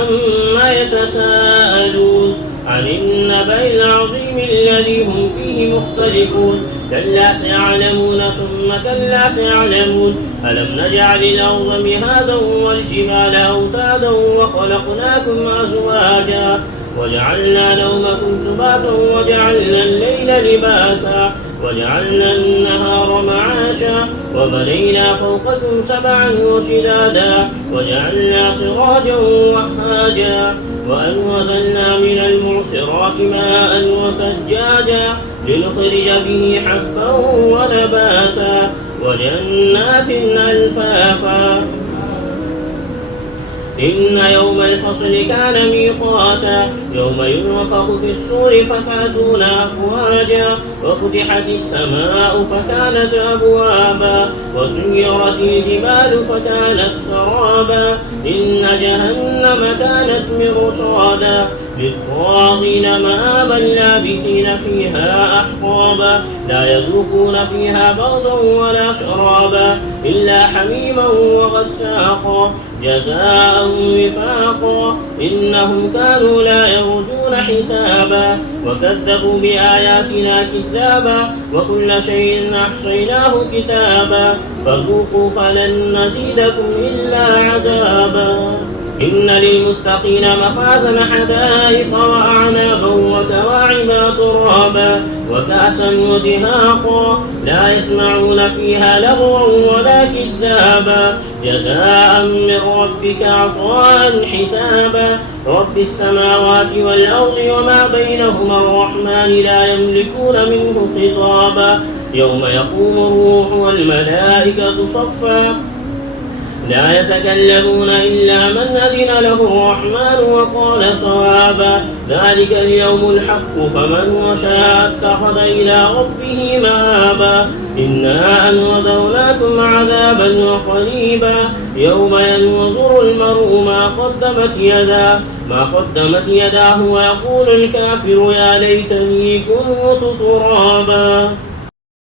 عما يتساءلون عن النبأ العظيم الذي هم فيه مختلفون كلا سيعلمون ثم كلا سيعلمون ألم نجعل الأرض مهادا والجبال أوتادا وخلقناكم أزواجا وجعلنا نومكم سباتا وجعلنا الليل لباسا وجعلنا النهار معاشا وبنينا فوقكم سبعا وشدادا وجعلنا سراجا وهاجا وأنزلنا من المعصرات ماء وثجاجا لنخرج به حبا ونباتا وجنات ألفافا إن يوم الفصل كان ميقاتا يوم ينفخ في الصور فتأتون أفواجا وفتحت السماء فكانت أبوابا وسيرت الجبال فكانت سرابا إن جهنم كانت مرصادا للطاغين مآبا لابثين فيها أحقابا لا يذوقون فيها بردا ولا شرابا إلا حميما وغساقا جزاء وفاقا إنهم كانوا لا يرجون حسابا وكذبوا بآياتنا كذابا وكل شيء أحصيناه كتابا فذوقوا فلن نزيدكم إلا عذابا إن للمتقين مفازا حدائق وأعنابا وكواعب ترابا وكأسا ودهاقا لا يسمعون فيها لغوا ولا كذابا جزاء من ربك عطاء حسابا رب السماوات والأرض وما بينهما الرحمن لا يملكون منه خطابا يوم يقوم الروح والملائكة صفا لا يتكلمون إلا من أذن له الرحمن وقال صوابا ذلك اليوم الحق فمن شاء اتخذ إلى ربه مآبا إنا أنذرناكم عذابا قريبا يوم ينظر المرء ما قدمت يداه ويقول الكافر يا ليتني كنت ترابا.